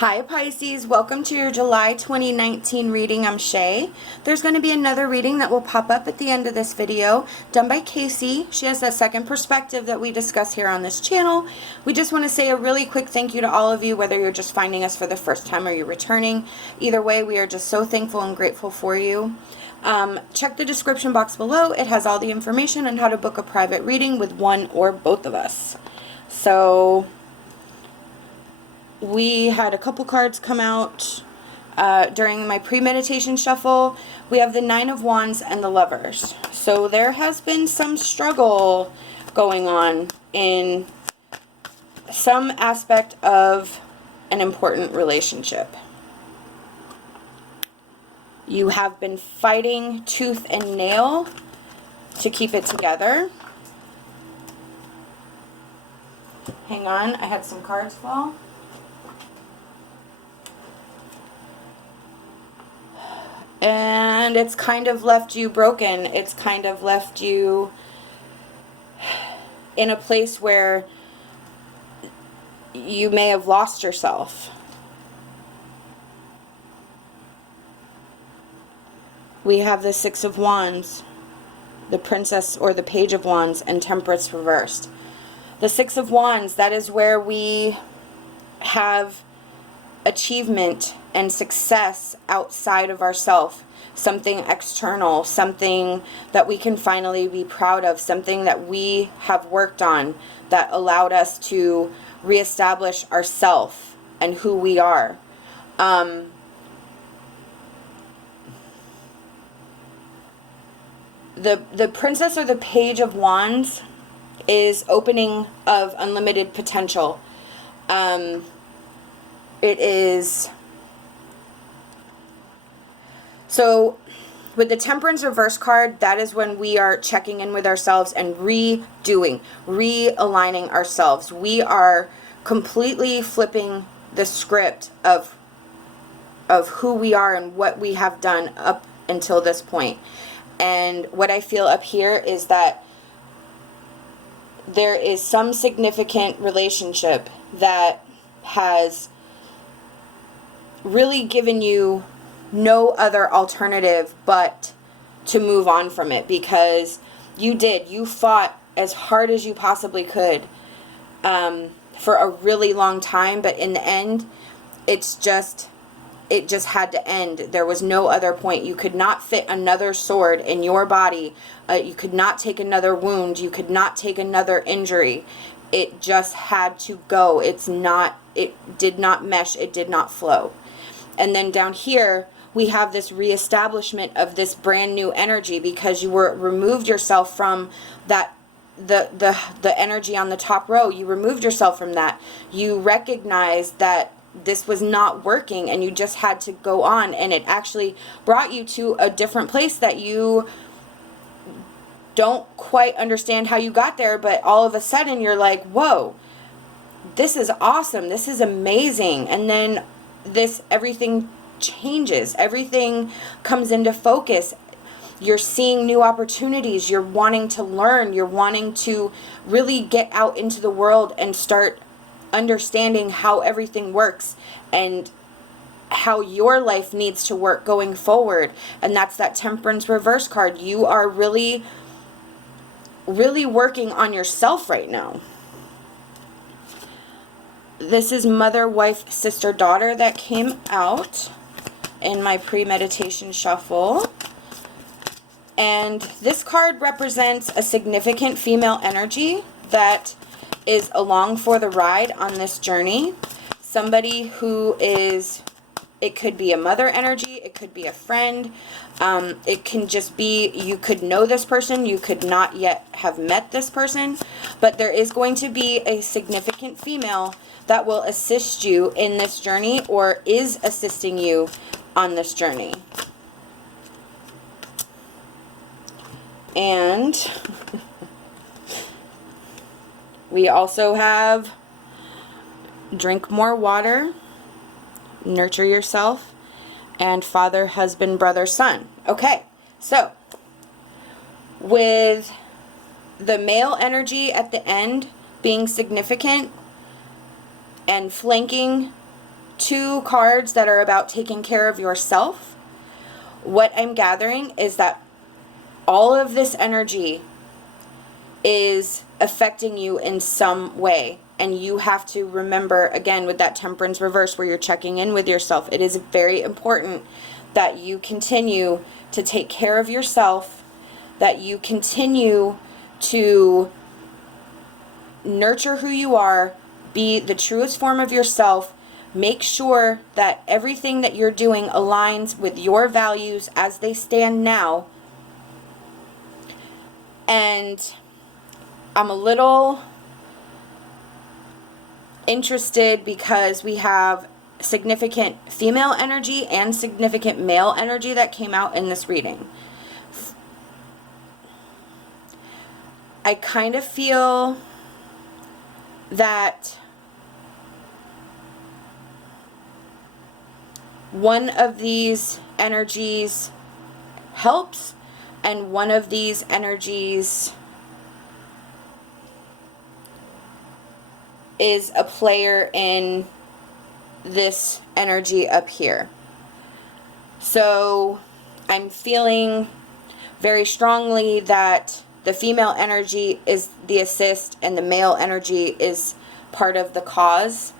Hi Pisces, welcome to your July 2019 reading. I'm SHAE. There's going to be another reading that will pop up at the end of this video, done by KACEE. She has that second perspective that we discuss here on this channel. We just want to say a really quick thank you to all of you, whether you're just finding us for the first time or you're returning. Either way, we are just so thankful and grateful for you. Check the description box below. It has all the information on how to book a private reading with one or both of us. So we had a couple cards come out during my pre-meditation shuffle. We have the Nine of Wands and the Lovers. So there has been some struggle going on in some aspect of an important relationship. You have been fighting tooth and nail to keep it together. Hang on, I had some cards fall. And it's kind of left you broken. It's kind of left you in a place where you may have lost yourself. We have the Six of Wands, the Princess or the Page of Wands, and Temperance reversed. The Six of Wands, that is where we have achievement and success outside of ourselves, something external, something that we can finally be proud of, something that we have worked on that allowed us to reestablish ourselves and who we are. The Princess or the Page of Wands is opening of unlimited potential. It is, so with the Temperance reverse card, that is when we are checking in with ourselves and realigning ourselves. We are completely flipping the script of who we are and what we have done up until this point. And what I feel up here is that there is some significant relationship that has really given you no other alternative but to move on from it, because you fought as hard as you possibly could for a really long time, but in the end it just had to end. There was no other point. You could not fit another sword in your body. You could not take another wound. You could not take another injury. It just had to go. It did not mesh. It did not flow. And then down here, we have this reestablishment of this brand new energy, because you removed yourself from that, the energy on the top row. You removed yourself from that. You recognized that this was not working and you just had to go on, and it actually brought you to a different place that you don't quite understand how you got there, but all of a sudden you're like, whoa, this is awesome, this is amazing. And then everything changes, everything comes into focus. You're seeing new opportunities, you're wanting to learn, you're wanting to really get out into the world and start understanding how everything works and how your life needs to work going forward. And that's that Temperance reverse card. You are really working on yourself right now. This is mother, wife, sister, daughter that came out in my pre-meditation shuffle. And this card represents a significant female energy that is along for the ride on this journey. Somebody who is, it could be a mother energy, it could be a friend, it can just be, you could know this person, you could not yet have met this person, but there is going to be a significant female that will assist you in this journey, or is assisting you on this journey. And we also have drink more water, nurture yourself, and father, husband, brother, son. Okay, so with the male energy at the end being significant and flanking 2 cards that are about taking care of yourself. What I'm gathering is that all of this energy is affecting you in some way. And you have to remember, again, with that Temperance reverse where you're checking in with yourself, it is very important that you continue to take care of yourself, that you continue to nurture who you are, be the truest form of yourself. Make sure that everything that you're doing aligns with your values as they stand now. And I'm a little interested because we have significant female energy and significant male energy that came out in this reading. I kind of feel that one of these energies helps and one of these energies is a player in this energy up here. So I'm feeling very strongly that the female energy is the assist and the male energy is part of the cause.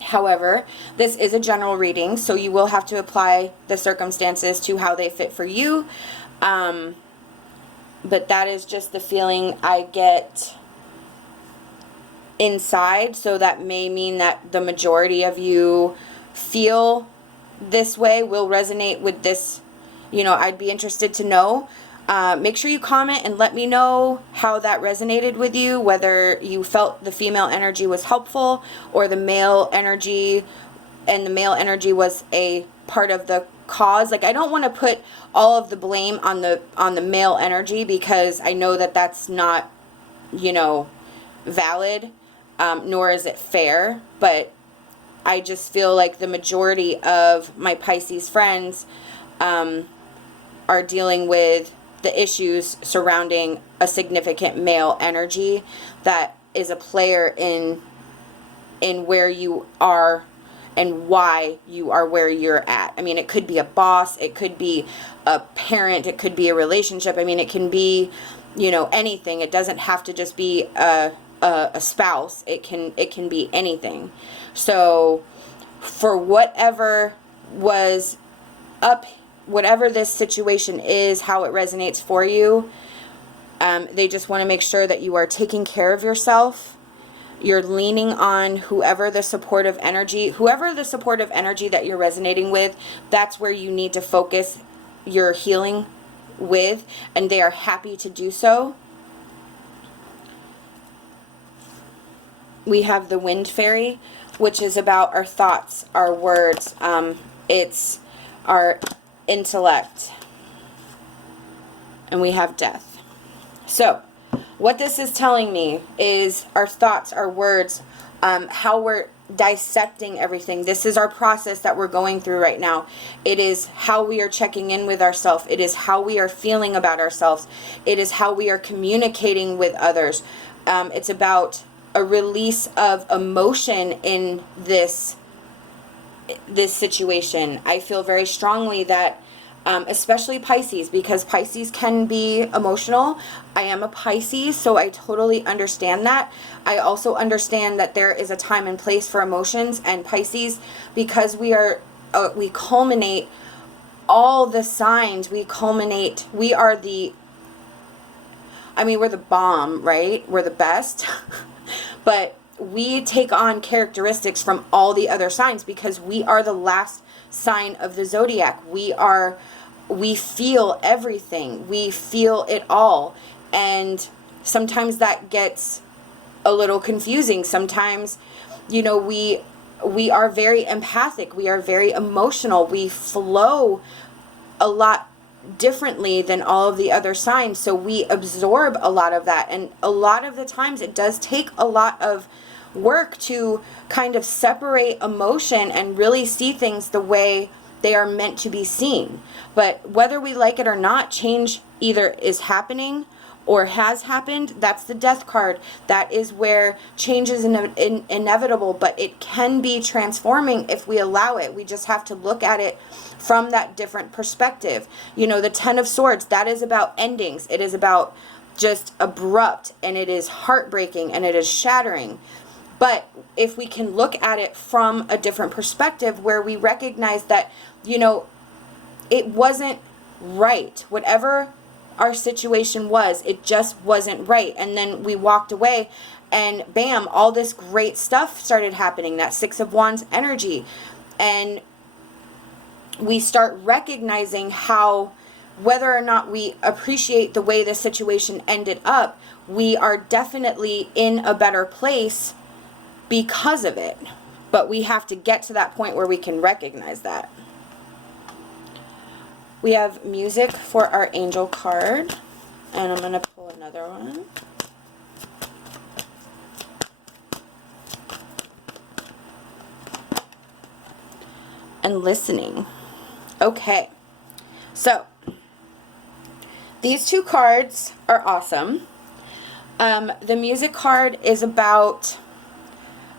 However, this is a general reading, so you will have to apply the circumstances to how they fit for you. But that is just the feeling I get inside, so that may mean that the majority of you feel this way, will resonate with this. You know, I'd be interested to know. Make sure you comment and let me know how that resonated with you, whether you felt the female energy was helpful or the male energy, and the male energy was a part of the cause. Like, I don't want to put all of the blame on the male energy, because I know that that's not, you know, valid, nor is it fair. But I just feel like the majority of my Pisces friends are dealing with the issues surrounding a significant male energy that is a player in where you are and why you are where you're at. I mean, it could be a boss, it could be a parent, it could be a relationship. I mean, it can be, you know, anything. It doesn't have to just be a spouse. It can be anything. So for whatever was up, whatever this situation is, how it resonates for you, they just want to make sure that you are taking care of yourself. You're leaning on whoever the supportive energy that you're resonating with, that's where you need to focus your healing with, and they are happy to do so. We have the Wind Fairy, which is about our thoughts, our words. It's our intellect. And we have Death. So what this is telling me is our thoughts, our words, how we're dissecting everything. This is our process that we're going through right now. It is how we are checking in with ourselves. It is how we are feeling about ourselves. It is how we are communicating with others. It's about a release of emotion in this situation. I feel very strongly that especially Pisces, because Pisces can be emotional. I am a Pisces, so I totally understand that. I also understand that there is a time and place for emotions, and Pisces, because we culminate all the signs. We're the bomb, right? We're the best. But we take on characteristics from all the other signs because we are the last sign of the zodiac. We feel everything. We feel it all. And sometimes that gets a little confusing. Sometimes, you know, we are very empathic. We are very emotional. We flow a lot differently than all of the other signs. So we absorb a lot of that. And a lot of the times it does take a lot of work to kind of separate emotion and really see things the way they are meant to be seen. But whether we like it or not, change either is happening or has happened, that's the Death card. That is where change is inevitable, but it can be transforming if we allow it. We just have to look at it from that different perspective. You know, the Ten of Swords, that is about endings. It is about just abrupt, and it is heartbreaking, and it is shattering. But if we can look at it from a different perspective where we recognize that, you know, it wasn't right. Whatever our situation was, it just wasn't right. And then we walked away and bam, all this great stuff started happening, that Six of Wands energy. And we start recognizing how, whether or not we appreciate the way the situation ended up, we are definitely in a better place because of it. But we have to get to that point where we can recognize that. We have music for our angel card, and I'm going to pull another one. And listening. Okay, so these two cards are awesome. The music card is about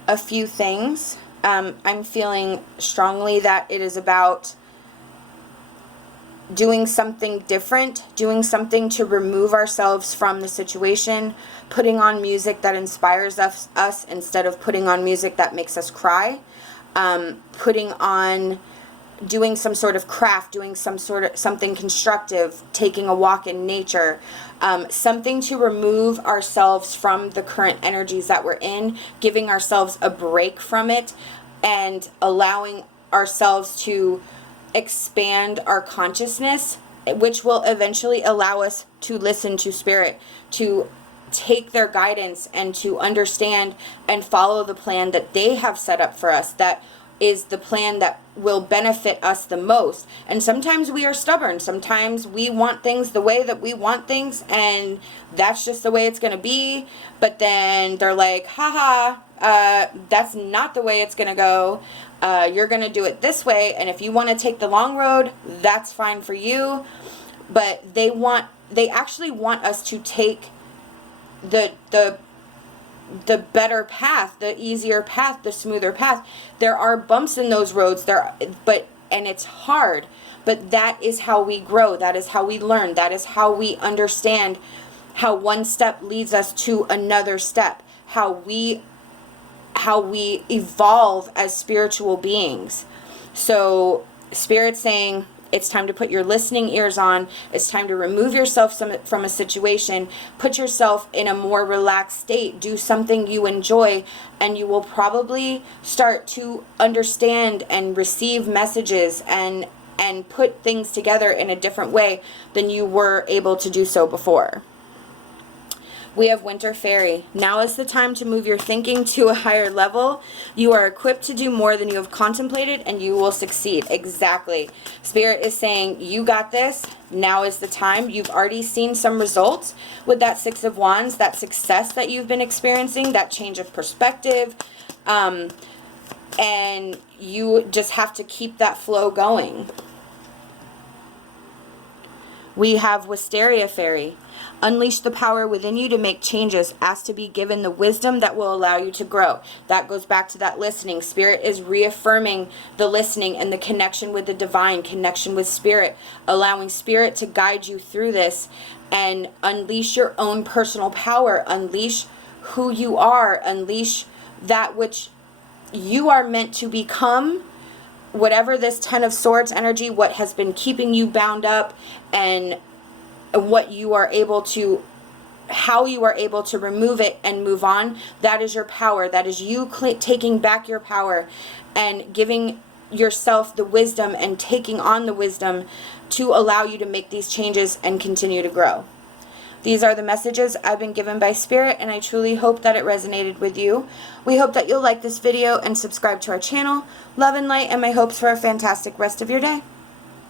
a few things. I'm feeling strongly that it is about doing something different, doing something to remove ourselves from the situation, putting on music that inspires us instead of putting on music that makes us cry, doing some sort of craft, doing something constructive, taking a walk in nature, something to remove ourselves from the current energies that we're in, giving ourselves a break from it, and allowing ourselves to expand our consciousness, which will eventually allow us to listen to spirit, to take their guidance, and to understand and follow the plan that they have set up for us, that is the plan that will benefit us the most. And sometimes we are stubborn. Sometimes we want things the way that we want things, and that's just the way it's going to be. But then they're like, haha, that's not the way it's going to go. You're going to do it this way. And if you want to take the long road, that's fine for you. But they actually want us to take the better path, the easier path, the smoother path. There are bumps in those roads, and it's hard, but that is how we grow. That is how we learn. That is how we understand how one step leads us to another step, how we evolve as spiritual beings. So Spirit's saying, it's time to put your listening ears on. It's time to remove yourself from a situation. Put yourself in a more relaxed state. Do something you enjoy, and you will probably start to understand and receive messages and put things together in a different way than you were able to do so before. We have Winter Fairy. Now is the time to move your thinking to a higher level. You are equipped to do more than you have contemplated, and you will succeed. Exactly. Spirit is saying, you got this. Now is the time. You've already seen some results with that Six of Wands, that success that you've been experiencing, that change of perspective. And you just have to keep that flow going. We have Wisteria Fairy. Unleash the power within you to make changes. Ask to be given the wisdom that will allow you to grow. That goes back to that listening. Spirit is reaffirming the listening and the connection with the divine, connection with Spirit, allowing Spirit to guide you through this and unleash your own personal power. Unleash who you are. Unleash that which you are meant to become. Whatever this Ten of Swords energy, what has been keeping you bound up, and what you are able to, how you are able to remove it and move on, that is your power. That is you taking back your power and giving yourself the wisdom and taking on the wisdom to allow you to make these changes and continue to grow. These are the messages I've been given by Spirit, and I truly hope that it resonated with you. We hope that you'll like this video and subscribe to our channel. Love and light, and my hopes for a fantastic rest of your day.